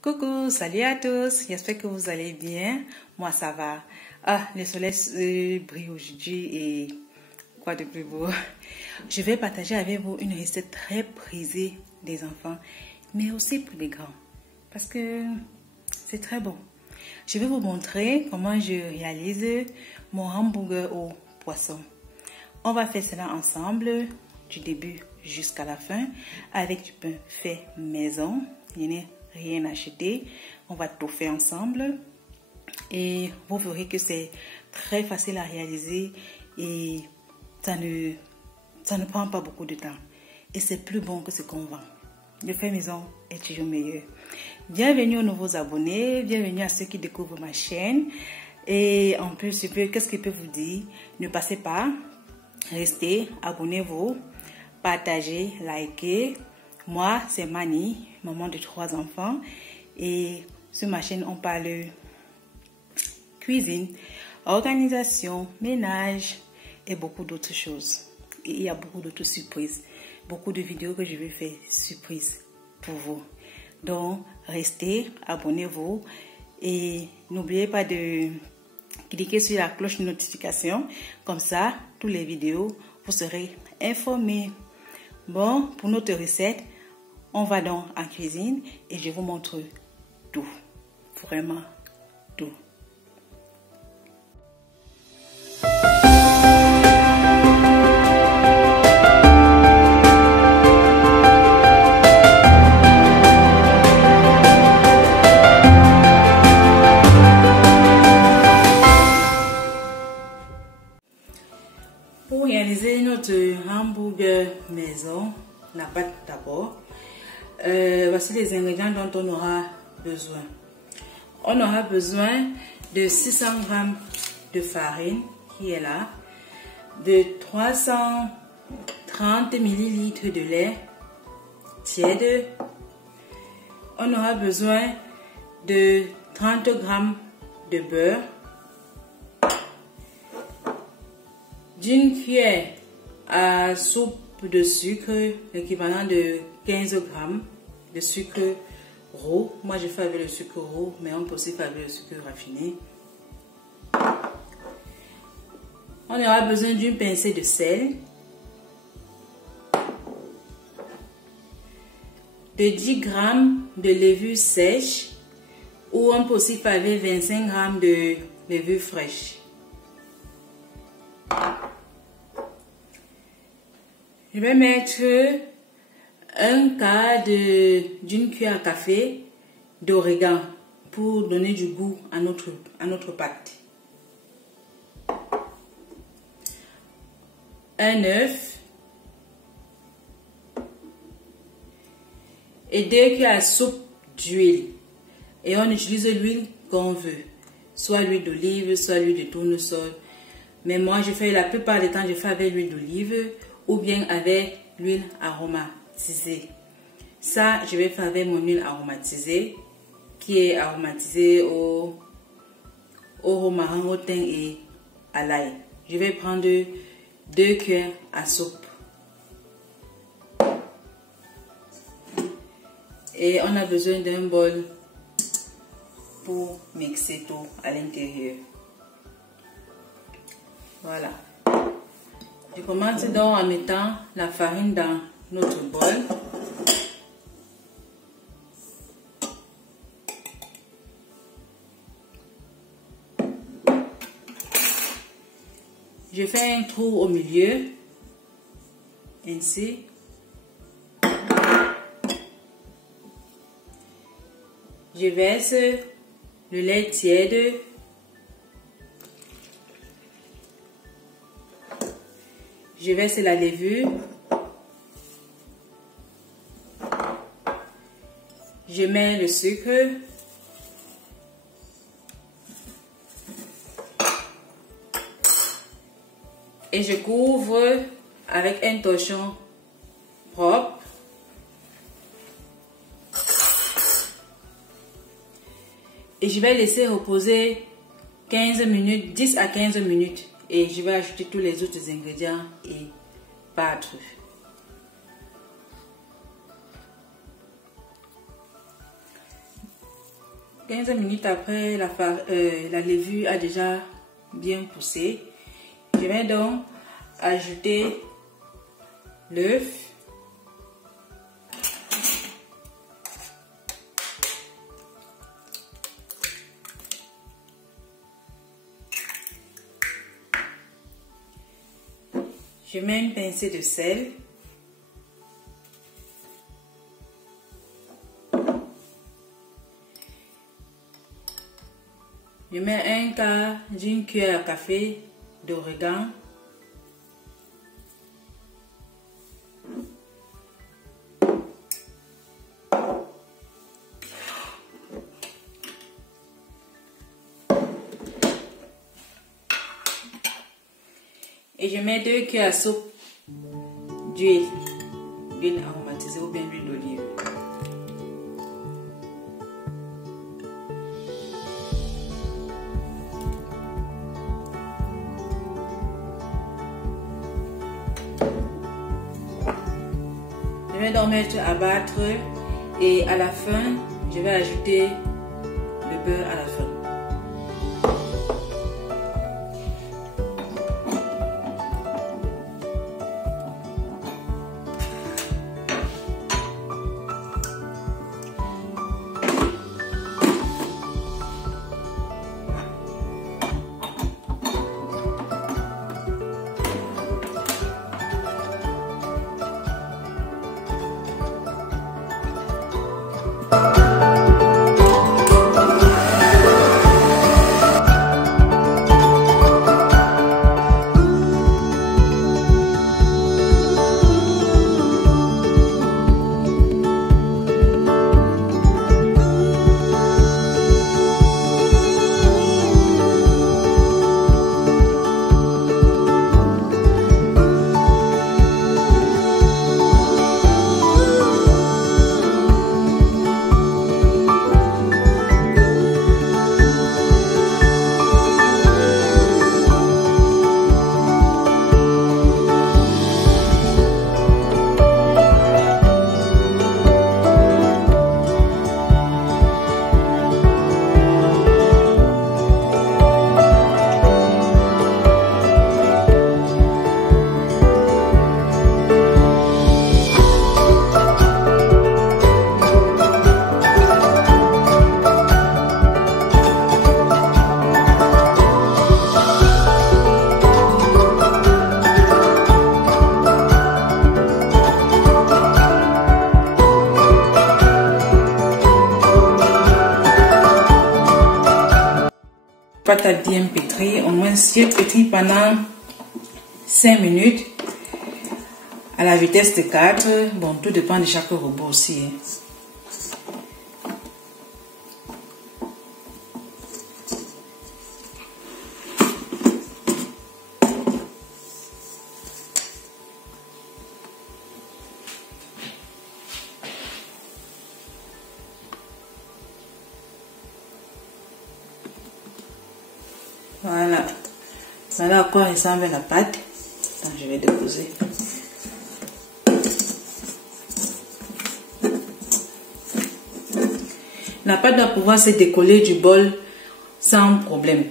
Coucou, salut à tous, j'espère que vous allez bien. Moi ça va. Le soleil brille aujourd'hui et quoi de plus beau. Je vais partager avec vous une recette très prisée des enfants, mais aussi pour les grands, parce que c'est très bon. Je vais vous montrer comment je réalise mon hamburger au poisson. On va faire cela ensemble du début jusqu'à la fin avec du pain fait maison. Il n'y a rien acheté. On va tout faire ensemble et vous verrez que c'est très facile à réaliser et ça ne prend pas beaucoup de temps. Et c'est plus bon que ce qu'on vend. Le fait maison est toujours meilleur. Bienvenue aux nouveaux abonnés, bienvenue à ceux qui découvrent ma chaîne. Et en plus, qu'est-ce que je peux vous dire? Ne passez pas, restez, abonnez-vous, partagez, likez. Moi, c'est Mani, maman de 3 enfants. Et sur ma chaîne, on parle cuisine, organisation, ménage et beaucoup d'autres choses. Et il y a beaucoup d'autres surprises. Beaucoup de vidéos que je vais faire surprises pour vous. Donc, restez, abonnez-vous et n'oubliez pas de cliquer sur la cloche de notification. Comme ça, toutes les vidéos, vous serez informés. Bon, pour notre recette, on va donc en cuisine et je vous montre tout. Vraiment tout. Pour réaliser notre hamburger maison, la pâte d'abord, voici les ingrédients dont on aura besoin. On aura besoin de 600 g de farine qui est là, de 330 ml de lait tiède. On aura besoin de 30 g de beurre, d'une cuillère à soupe de sucre, l'équivalent de 15 g de sucre roux. Moi, je fais avec le sucre roux, mais on peut aussi faire avec le sucre raffiné. On aura besoin d'une pincée de sel, de 10 g de levure sèche, ou on peut aussi faire avec 25 g de levure fraîche. Je vais mettre un quart d'une cuillère à café d'origan pour donner du goût à notre pâte. Un œuf et 2 cuillères à soupe d'huile. Et on utilise l'huile qu'on veut, soit l'huile d'olive, soit l'huile de tournesol. Mais moi, la plupart du temps, je fais avec l'huile d'olive ou bien avec l'huile aromatisée. Ça, je vais faire avec mon huile aromatisée, qui est aromatisée au romarin, au thym et à l'ail. Je vais prendre 2 cuillères à soupe. Et on a besoin d'un bol pour mixer tout à l'intérieur. Voilà. Je commence donc en mettant la farine dans notre bol. Je fais un trou au milieu, ainsi. Je verse le lait tiède. Je verse la levure. Je mets le sucre. Et je couvre avec un torchon propre. Et je vais laisser reposer 15 minutes, 10 à 15 minutes. Et je vais ajouter tous les autres ingrédients et battre. 15 minutes après, la levure a déjà bien poussé. Je vais donc ajouter l'œuf. Je mets une pincée de sel. Je mets un quart d'une cuillère à café d'origan. Et je mets 2 cuillères à soupe d'huile aromatisée ou bien d'huile d'olive. Je vais donc mettre à battre et à la fin, je vais ajouter le beurre à la fin. Pâte à bien pétrir, au moins si elle pétrit pendant 5 minutes à la vitesse de 4. Bon, tout dépend de chaque robot aussi. Voilà. Voilà à quoi ressemble la pâte. Donc, je vais déposer. La pâte doit pouvoir se décoller du bol sans problème.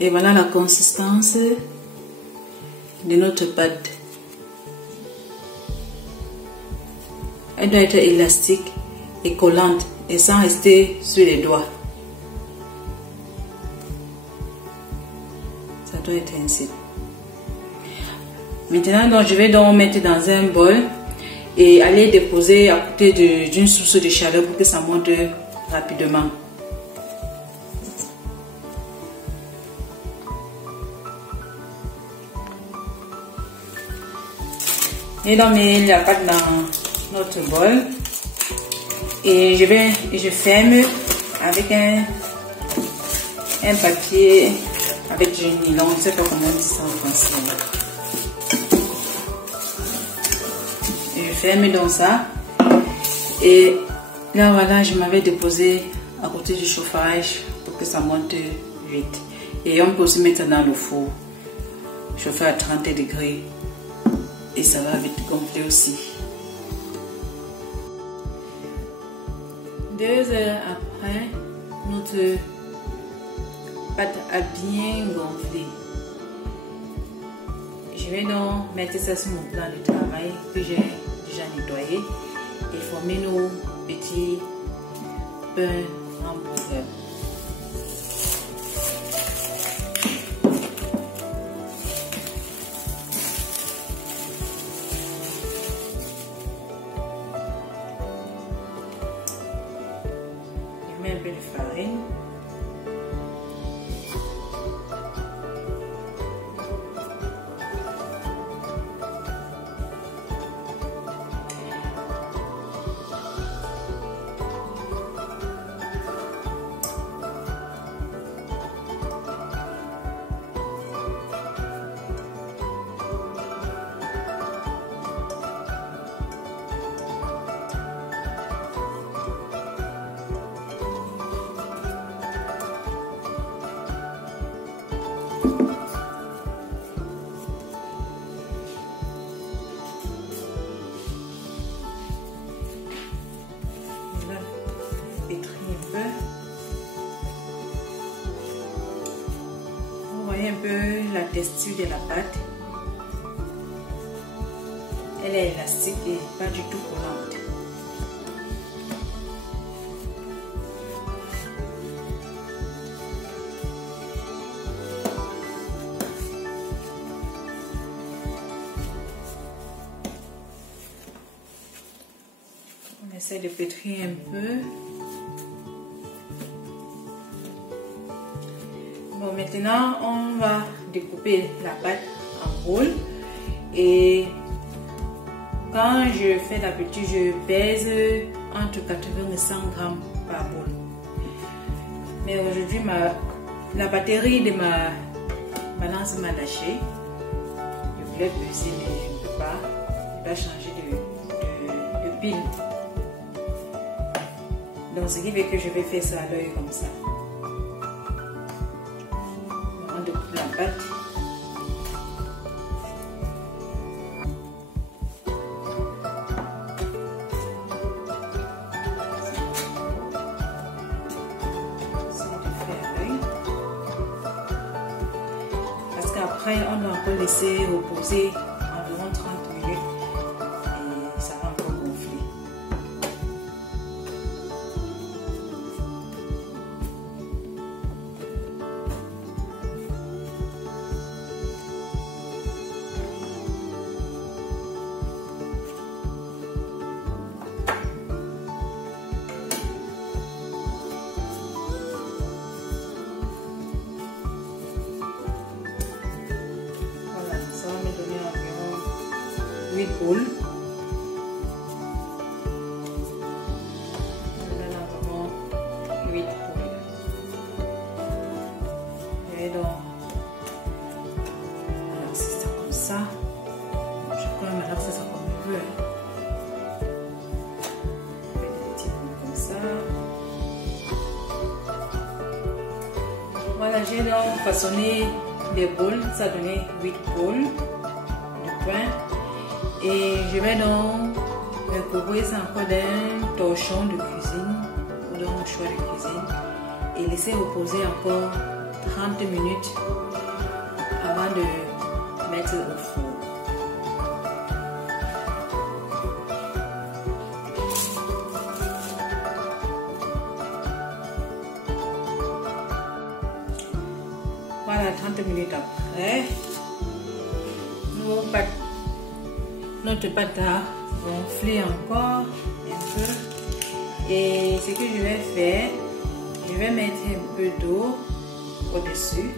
Et voilà la consistance de notre pâte. Elle doit être élastique et collante et sans rester sur les doigts. Ça doit être ainsi. Maintenant, donc, je vais donc mettre dans un bol et aller déposer à côté d'une source de chaleur pour que ça monte rapidement. Et donc, mets la pâte dans notre bol. Et je ferme avec un papier avec du nylon, je ne sais pas comment on dit ça en français. Et je ferme donc ça. Et là voilà, je m'avais déposé à côté du chauffage pour que ça monte vite. Et on peut aussi mettre dans le four, chauffer à 30 degrés. Et ça va vite gonfler aussi. 2 heures après, notre pâte a bien gonflé. Je vais donc mettre ça sur mon plan de travail que j'ai déjà nettoyé et former nos petits pains hamburgers. Je mets un peu de farine. Vous voyez un peu la texture de la pâte. Elle est élastique et pas du tout collante. On essaie de pétrir un peu. Bon, maintenant, on va découper la pâte en rôles. Et quand je fais d'habitude, je pèse entre 80 et 100 grammes par boule. Mais aujourd'hui, la batterie de ma balance m'a lâché. Je voulais peser, mais je ne peux pas. Je dois changer de pile. Donc, ce qui fait que je vais faire ça à l'œil comme ça. On découpe la pâte. Parce qu'après, on doit encore laisser reposer environ 30 minutes et ça va encore gonfler. Ça va me donner environ 8 boules. Ça donne environ 8 boules. Je vais donc relaxer ça comme ça. Je peux même relaxer ça comme je veux. Je fais des petits boules comme ça. Voilà, j'ai donc façonné des boules, ça a donné 8 boules de pain et je vais donc recouvrir ça encore d'un torchon de cuisine ou d'un mouchoir de cuisine et laisser reposer encore 30 minutes avant de mettre au four. Voilà, 30 minutes après, notre pâte a gonflé encore un peu. Et ce que je vais faire, je vais mettre un peu d'eau au-dessus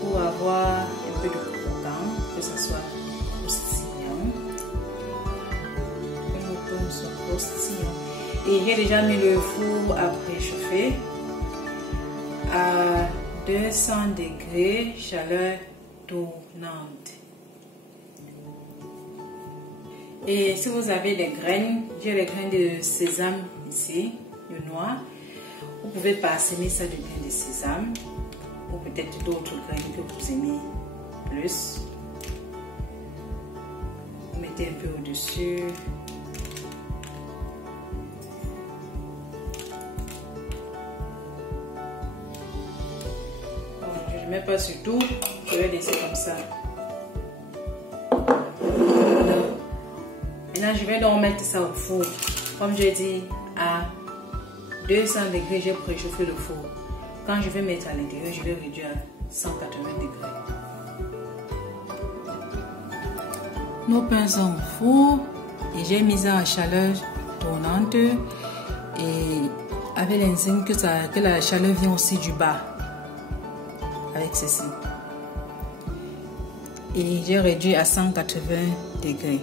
pour avoir un peu de croquant, que ce soit croustillant. Que nos pommes soient croustillants. Et j'ai déjà mis le four à préchauffer à 200 degrés, chaleur tournante. Et si vous avez des graines, j'ai les graines de sésame ici, le noir. Vous pouvez parsemer ça de graines de sésame ou peut-être d'autres graines que vous aimez plus. Vous mettez un peu au-dessus. ne mets pas sur tout, je vais laisser comme ça. Maintenant, je vais donc mettre ça au four. Comme je dis, à 200 degrés, j'ai préchauffé le four. Quand je vais mettre à l'intérieur, je vais réduire à 180 degrés. Nos pains sont au four et j'ai mis ça à chaleur tournante et avec l'insigne que la chaleur vient aussi du bas avec ceci. Et j'ai réduit à 180 degrés.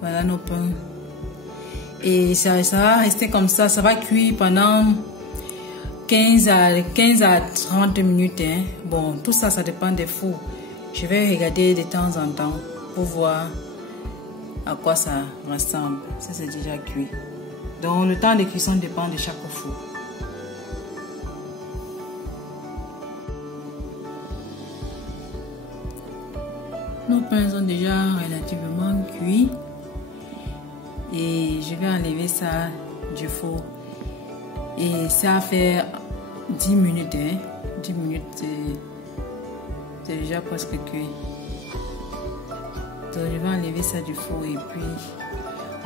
Voilà nos pains. Et ça va rester comme ça va cuire pendant 15 à 30 minutes. Hein. Bon, tout ça dépend des fours. Je vais regarder de temps en temps pour voir à quoi ça ressemble. Ça c'est déjà cuit. Donc le temps de cuisson dépend de chaque four. Nos pains sont déjà relativement cuits. Et je vais enlever ça du four. Et ça fait 10 minutes. Hein. 10 minutes, c'est déjà presque cuit. Donc je vais enlever ça du four et puis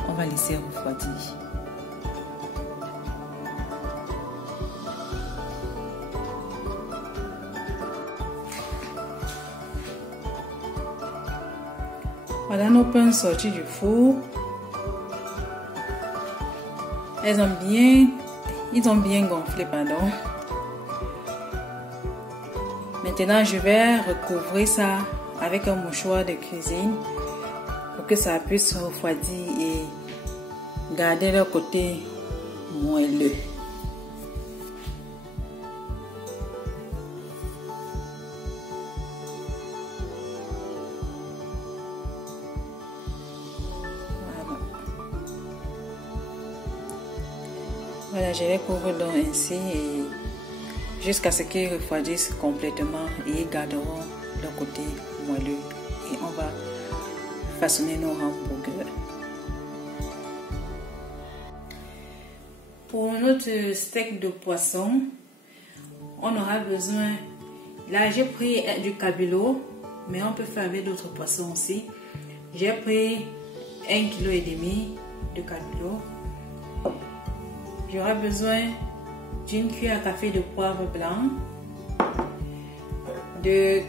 on va laisser refroidir. Voilà nos pains sortis du four. Ils ont bien gonflé, pardon. Maintenant, je vais recouvrir ça avec un mouchoir de cuisine pour que ça puisse refroidir et garder le côté moelleux. Voilà, je les couvre donc ainsi et jusqu'à ce qu'ils refroidissent complètement et ils garderont le côté moelleux. Et on va façonner nos hamburgers. Pour notre steak de poisson, on aura besoin, là j'ai pris du cabillaud, mais on peut faire avec d'autres poissons aussi. J'ai pris 1,5 kg de cabillaud. J'aurai besoin d'une cuillère à café de poivre blanc, de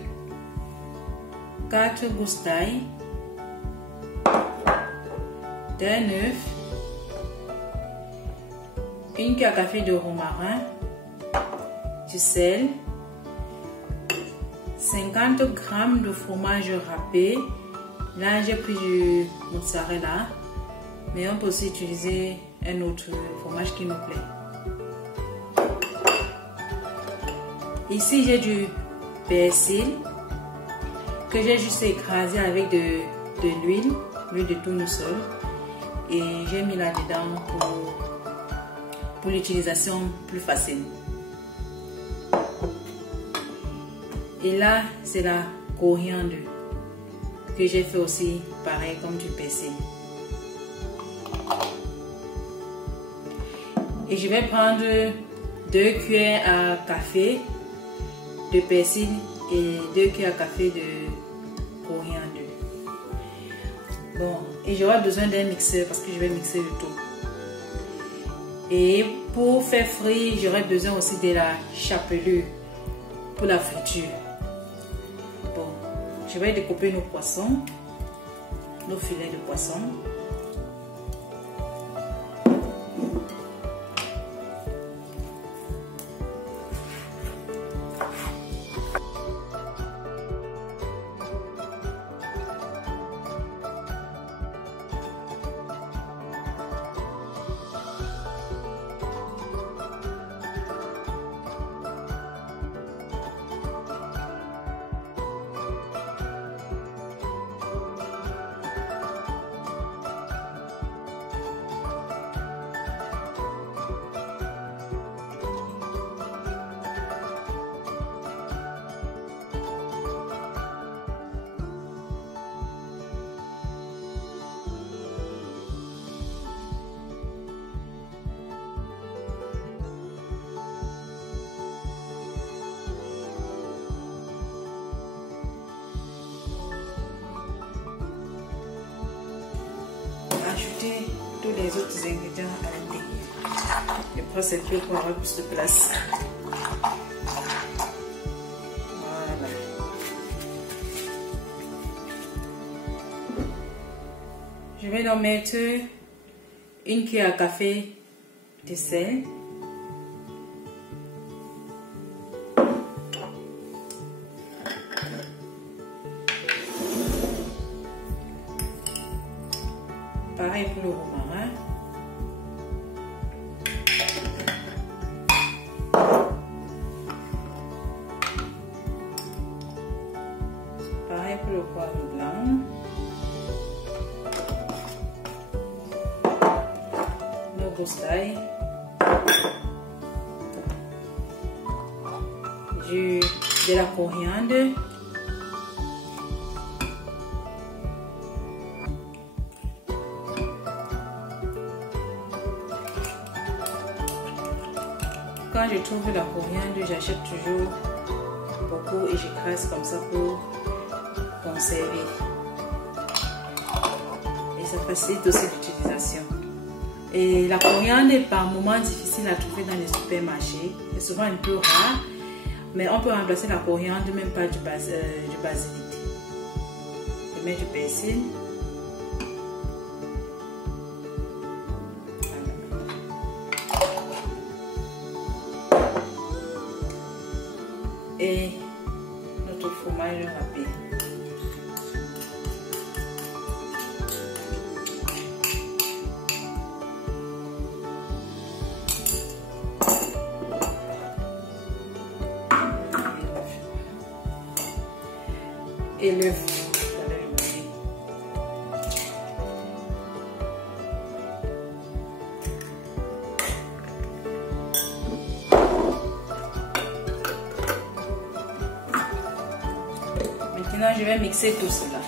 4 gousses d'ail, d'un œuf, une cuillère à café de romarin, du sel, 50 g de fromage râpé. Là j'ai pris du mozzarella, mais on peut aussi utiliser un autre fromage qui nous plaît. Ici j'ai du persil que j'ai juste écrasé avec de l'huile de tournesol et j'ai mis là-dedans pour l'utilisation plus facile. Et là c'est la coriandre que j'ai fait aussi pareil comme du persil. Et je vais prendre 2 cuillères à café de persil et 2 cuillères à café de coriandre. Bon, et j'aurai besoin d'un mixeur parce que je vais mixer le tout. Et pour faire frire, j'aurai besoin aussi de la chapelure pour la friture. Bon, je vais découper nos poissons, nos filets de poisson. ajouter tous les autres ingrédients à l'intérieur. Je prends cette feuille pour avoir plus de place. Voilà. Je vais donc mettre une cuillère à café de sel. Pareil pour le romarin. Pareil pour le poivre blanc. Nos gousses d'ail. De la coriandre. Quand je trouve la coriandre, j'achète toujours beaucoup et j'écrase comme ça pour conserver. Et ça facilite aussi l'utilisation. Et la coriandre est par moments difficile à trouver dans les supermarchés. C'est souvent un peu rare. Mais on peut remplacer la coriandre même par du basilic. Je mets du persil. Et notre fromage râpé. Et l'œuf. Maintenant, je vais mixer tout cela.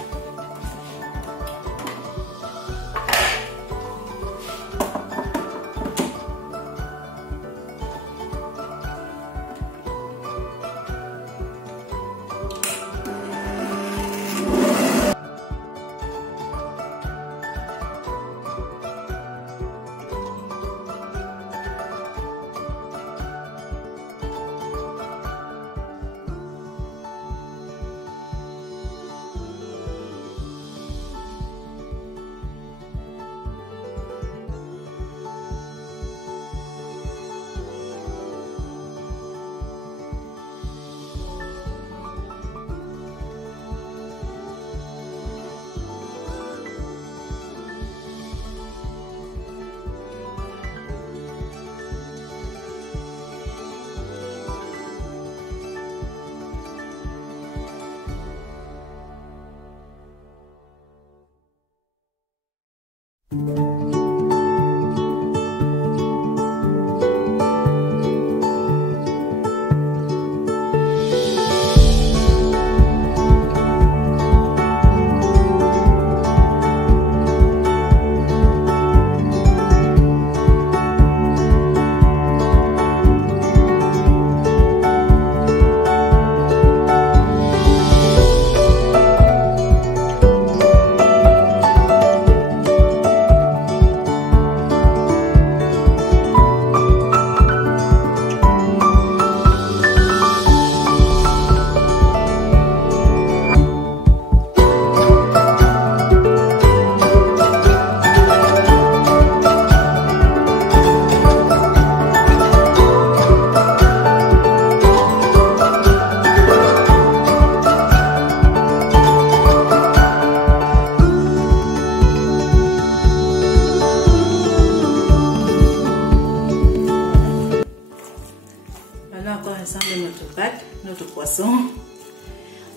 Notre poisson,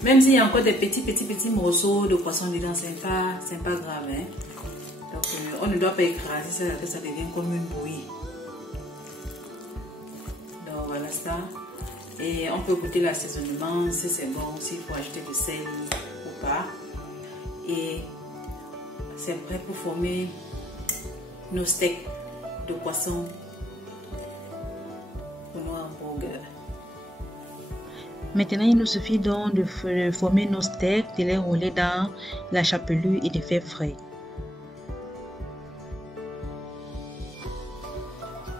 même s'il y a encore des petits morceaux de poisson dedans, c'est pas grave, hein? Donc on ne doit pas écraser ça, que ça devient comme une bouillie. Donc voilà ça, et on peut goûter l'assaisonnement si c'est bon, s'il faut ajouter du sel ou pas, et c'est prêt pour former nos steaks de poisson pour nos hamburgers. Maintenant, il nous suffit donc de former nos steaks, de les rouler dans la chapelure et de faire frais.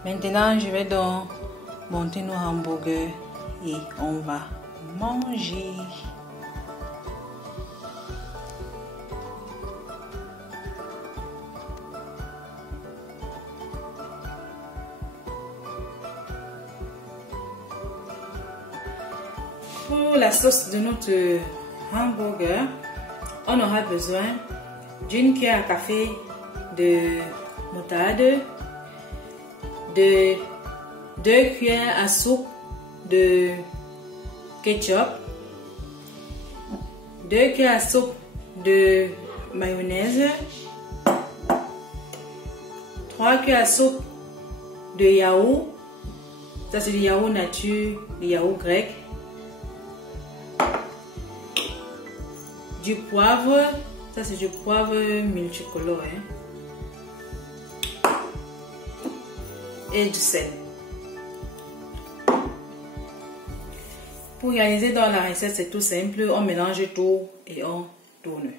Maintenant, je vais donc monter nos hamburgers et on va manger. Pour la sauce de notre hamburger, on aura besoin d'une cuillère à café de moutarde, de 2 cuillères à soupe de ketchup, 2 cuillères à soupe de mayonnaise, 3 cuillères à soupe de yaourt, ça c'est du yaourt nature, du yaourt grec, du poivre, ça c'est du poivre multicolore, et du sel. Pour réaliser dans la recette, c'est tout simple, on mélange tout et on tourne.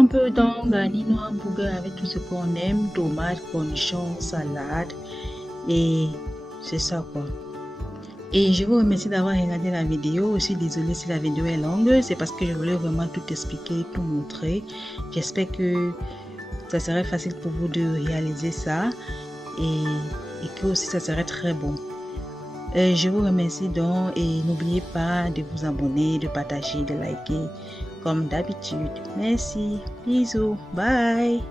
On peut donc garnir nos hamburgers avec tout ce qu'on aime, tomates, cornichons, salade, et c'est ça quoi. Et je vous remercie d'avoir regardé la vidéo. Je suis désolée si la vidéo est longue, c'est parce que je voulais vraiment tout expliquer, tout montrer. J'espère que ça serait facile pour vous de réaliser ça et que aussi ça serait très bon. Je vous remercie donc et n'oubliez pas de vous abonner, de partager, de liker comme d'habitude. Merci, bisous, bye.